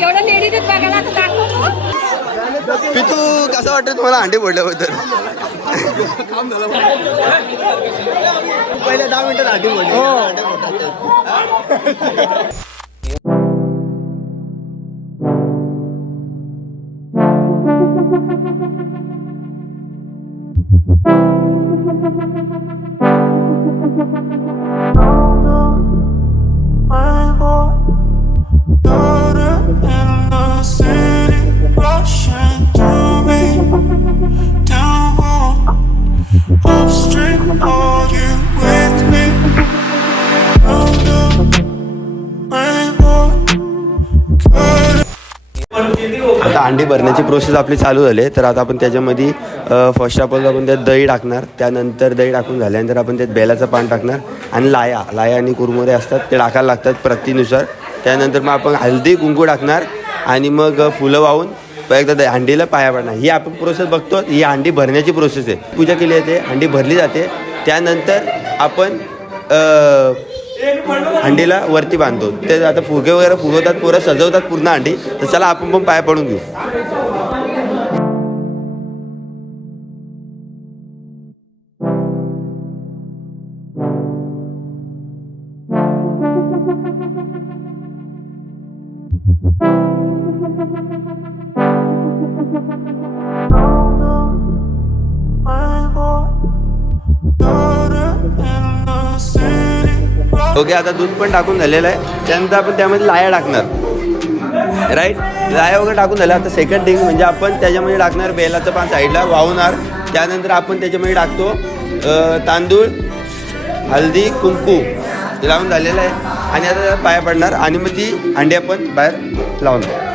एवढं लेडीज बघायला आता दाखवतो पितू कसं वाटतं तुम्हाला अंडे फोडल्याबद्दल? पहिल्या दहा मिनिटात अंडी फोडली in अंडी भरण्याची प्रोसेस आपली चालू झाली तर आता आपण त्याच्यामध्ये फर्स्ट ऑफ ऑल आपण त्यात दही टाकणार त्यानंतर दही टाकून झाल्यानंतर आपण त्यात बेलाचं पान टाकणार आणि लाया. लाया आणि कुरमुरे असतात ते टाकायला लागतात प्रतीनुसार. त्यानंतर मग आपण हळदी कुंकू टाकणार आणि मग फुलं वाहून एकदा हंडीला पाया पडणार. ही आपण प्रोसेस बघतो ही हंडी भरण्याची प्रोसेस आहे. पूजा केली जाते हंडी भरली जाते. त्यानंतर आपण हंडीला वरती बांधतो. ते आता फुगे वगैरे फुगवतात पोरं सजवतात पूर्ण हंडी तर चला आपण पण पाय पडून घेऊ. ओके आता दूध पण टाकून झालेलं आहे. त्यानंतर आपण त्यामध्ये लाया टाकणार. राईट लाया वगैरे टाकून झालं आता सेकंड थिंग म्हणजे आपण त्याच्यामध्ये टाकणार बेलाचं पान साईडला वाहणार त्यानंतर आपण त्याच्यामध्ये टाकतो तांदूळ हळदी कुंकू. लावून झालेलं आहे. आणि आता पाया पडणार. आणि मग ती अंडी आपण बाहेर लावणार.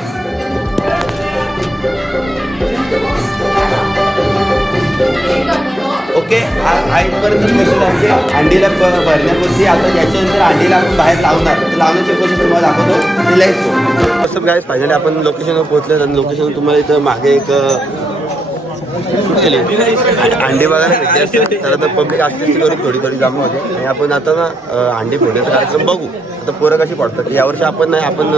ओके आईपर्यंत प्रोसेस असते अंडीला भरण्यापुरती आता याच्यानंतर अंडीला आपण बाहेर लावणार. तर लावण्याची प्रोसेस तुम्हाला दाखवतो. रिलॅक्स कसं काय फायनली आपण लोकेशनवर पोहोचलं आणि लोकेशन तुम्हाला इथं मागे एक अंडी बघायला भेटली असते तर आता पब्लिक असते करून थोडी थोडी जमा होते. आणि आपण आता ना अंडी फोडण्याचा कार्यक्रम बघू. आता पोरं कशी पडतात यावर्षी आपण नाही आपण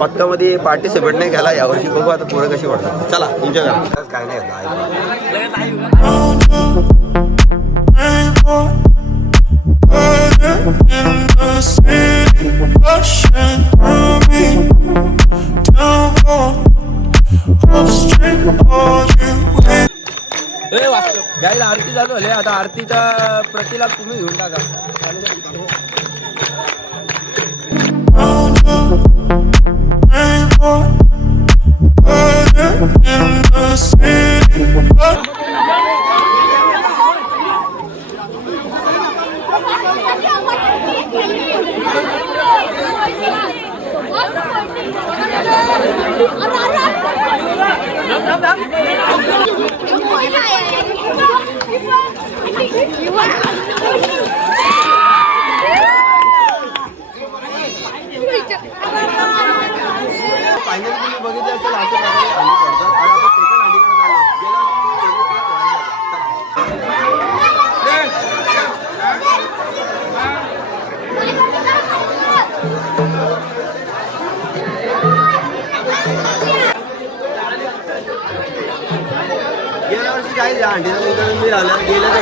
पक्कामध्ये पार्टिसिपेट नाही घ्यायला. यावर्षी बघू आता पोरं कशी पडतात चला तुमच्या काय नाही गाईला आरती चालू झाली आता आरतीचा प्रतिला तुम्ही घेऊन टाका.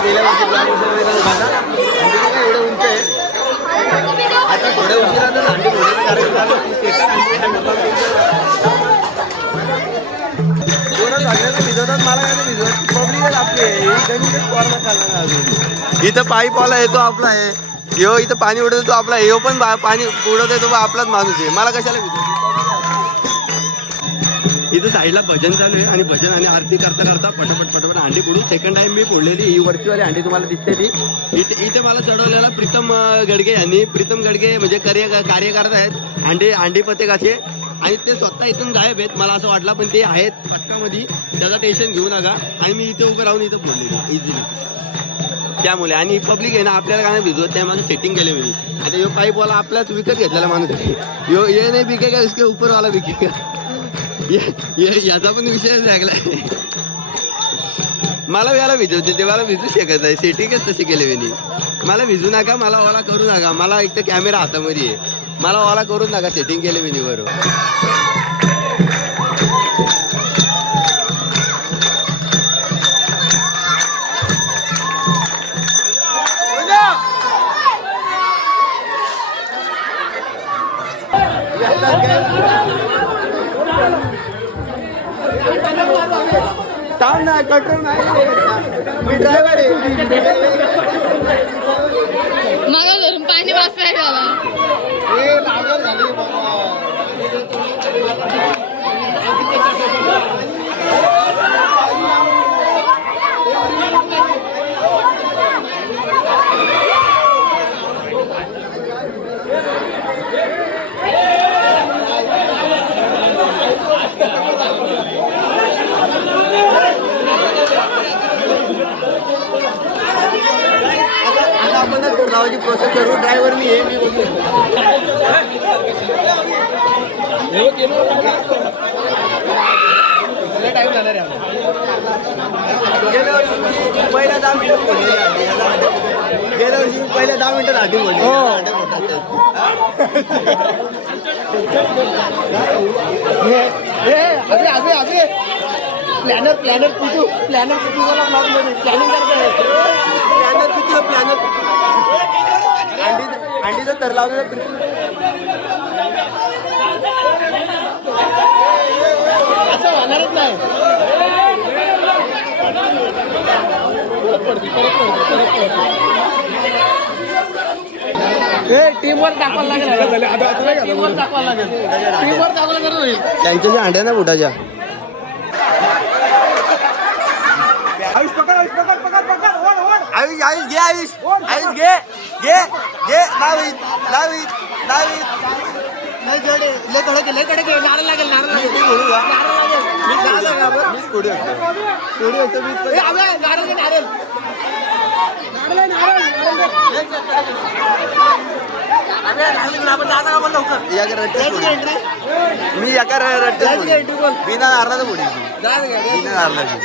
गेल्या वर्षी काय एवढं उंच आहे? आता थोड्या अंडी सगळ्यांना भिजवतात मला काय भिजवत. पब्लिकच इथं पाईप वाला येतो आपला आहे यो इथं पाणी उडवतो आपला. यो पण बा- पाणी उडत आहे तो आपलाच माणूस आहे. मला कशाला भिजवतो? इथं साईडला भजन चालू आहे आणि भजन आणि आरती करता करता पटापट पटापट अंडी फोडून सेकंड टाइम मी फोडलेली ही वरचीवाली अंडी तुम्हाला दिसते ती. इथे इथे मला चढवलेला प्रीतम गडगे यांनी. प्रीतम गडगे म्हणजे कार्य कार्यकर्ता आहेत. अंडी अंडी पथकाचे आणि ते स्वतः इथून गायब आहेत. मला असं वाटलं पण ते आहेत पटकामध्ये. त्याचा टेन्शन घेऊ नका. आणि मी इथे उभं राहून इथं बोललेली इझिली त्यामुळे. आणि पब्लिक आहे ना आपल्याला काय नाही भिजवत. त्या माझं सेटिंग केले मी. आता यो पाईपवाला आपल्याच विकत घेतलेला माणूस आहे. यो ये नाही बिकेगा इसके ऊपर वाला बिकेगा याचा पण विषय लागलाय मला याला भिजवते ते मला भिजू शकत आहे सेटिंगच तशी केली मी मला भिजू नका मला ओला करू नका. मला एक तर कॅमेरा हातामध्ये आहे. मला ओला करू नका सेटिंग केले मी बरोबर. थांब ना कटून नाही. मी ड्रायव्हर आहे. मागा धरून पाणी वाचवाय झाला आता आपण ना तो लावायची प्रोसेस करू ड्रायव्हर मी आहे मी बोलतो गेल्या वर्षी मी पहिल्या दहा मिनिटं बोलली गेल्या वर्षी मी पहिल्या दहा मिनिटं आधी बोलली. प्लॅनर प्लॅनर पिटू प्लॅनर पिटू प्लॅनिंग करतोय. प्लॅनर पिटू प्लॅनर अंडीचं तर असं होणारच नाही. टीमवर दाखवायला लागेल. टीमवर दाखवायला लागेल. टीमवर दाखवायला लागेल त्यांच्या ज्या अंड्या ना बुटाच्या. आयुष आयुष घे आयुष आयुष घे घे घे. लय कडक आहे, लय कडक आहे. नारळ लागेल नारळ लागेल. मी नारळ आहे. नारळ घे, का एका. बिना नारळाचं फोडू बिना नारळाची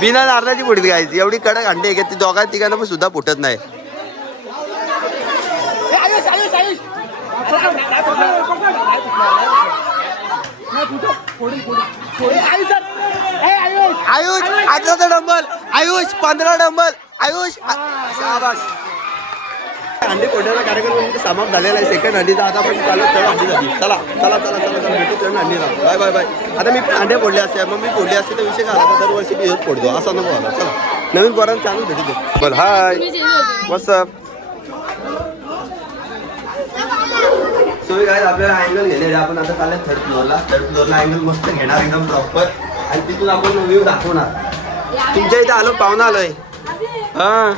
बिना नारळाची फोडीत गायची एवढी कडक अंडे की ती दोघा तिघांना पण सुद्धा फुटत नाही. आयुष आयुष आयुष. आयुष आयुष आयुष अठराचा डंबल. आयुष पंधरा डंबल. आयुष शाबास. अंडी फोडण्याचा कार्यक्रम समाप्त झालेला आहे. सेकंड अंडीचा आता आपण चालू थर्ड अंडी झाली. चला चला चला चला चला. भेटू थर्ड अंडीला बाय बाय बाय. आता मी अंडे फोडले असते. मग मी फोडले असते तर विषय काय? आता दरवर्षी मी हेच फोडतो. असा नको आला चला. नवीन पोरांना चालू भेटू दे. बोल हाय. व्हॉट्सअप सो काय आपल्याला अँगल घेणार आपण आता चालले थर्ड फ्लोअरला थर्ड फ्लोअरला अँगल मस्त घेणार एकदम प्रॉपर आणि तिथून आपण व्ह्यू दाखवणार. तुमच्या इथे आलो पाहुणा आलोय. हा.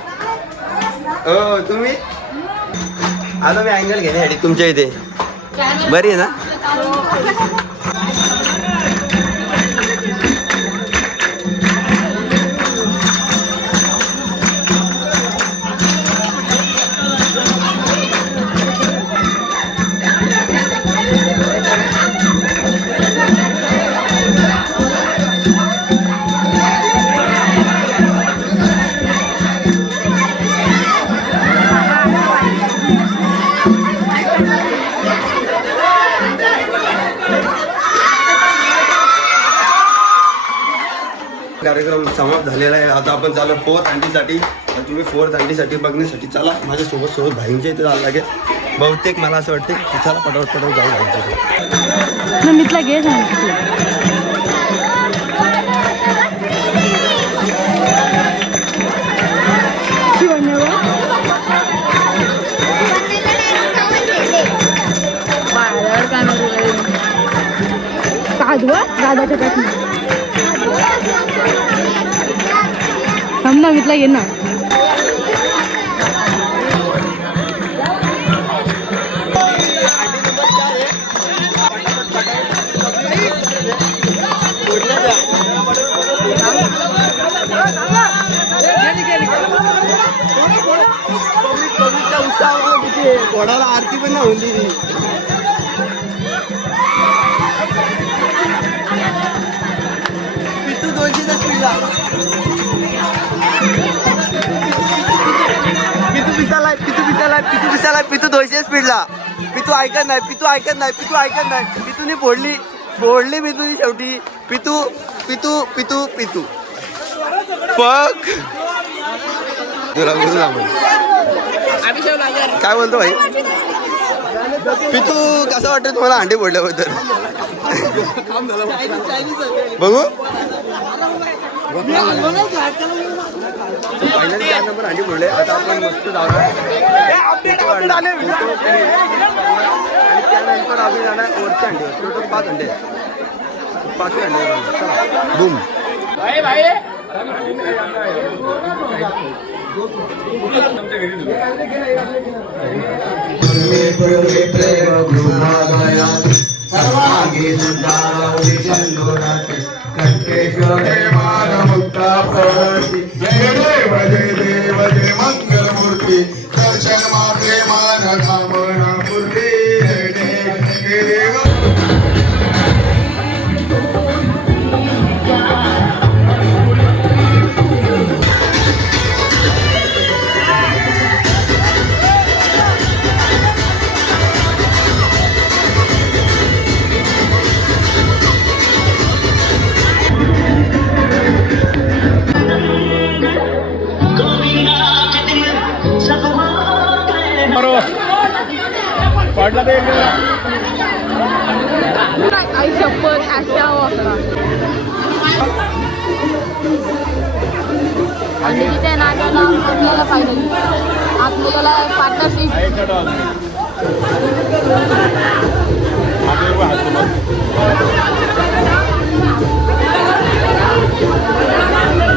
हो तुम्ही? आलो मी अँगल घेण्यासाठी तुमच्या इथे. बरी आहे ना? समाप्त झालेला आहे. आता आपण चालू फोर्थ अंडीसाठी तर तुम्ही फोर्थ अंडीसाठी बघण्यासाठी चला. माझ्यासोबत सोबत भाईंच्या इथे जायला लागेल. बहुतेक मला असं वाटतं की चला पटापट पटापट जाऊ भाईंच्या इथे. नमितला घे दादाच्या पासून ये ना घोडाला आरती पण नाही होऊन दिली. पितू दोनशेचा पिसालाय पितू पिसालाय पितू पिसालाय पितू दोनशे स्पीडला पितू ऐकत नाही पितू ऐकत नाही पितू ऐकत नाही. पितूने फोडली फोडली पितूनी शेवटी. पितू पितू पितू पितू. पग. काय बोलतो भाई? पितू कसं वाटतं तुम्हाला अंडे फोडल्याबद्दल? बघू. फायनली चार नंबर अंडी फोडले आता आपण मस्त. फोटो आणि त्यानंतर आम्ही जाणार वरचे अंडे. टोटल पाच अंडे. पाचही अंडे आहेत. चला. बूम जय देव जय देव जय आई शपथ अशा वापरा आणि तिथे नाट्याला आपल्याला पाहिजे. आपल्याला पार्टनरशिप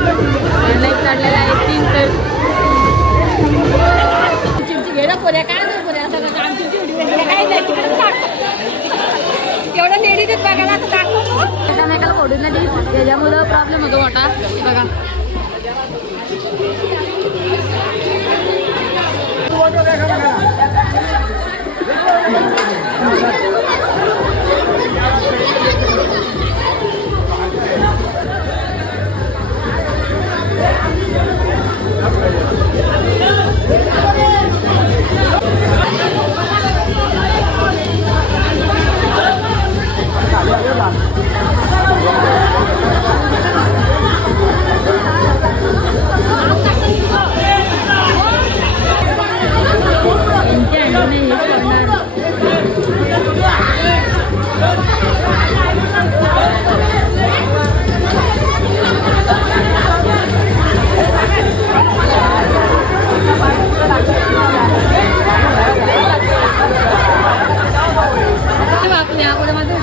चढलेला आहे तीन तर चिमची घेणं पोऱ्या काय नाही पोऱ्या असं कसं आमची चिमची वगैरे काही नाही तिकडे बघायला दाखवतो एकमेकाला नाही त्याच्यामुळं प्रॉब्लेम होतो मोठा. बघा. না করে আমাদের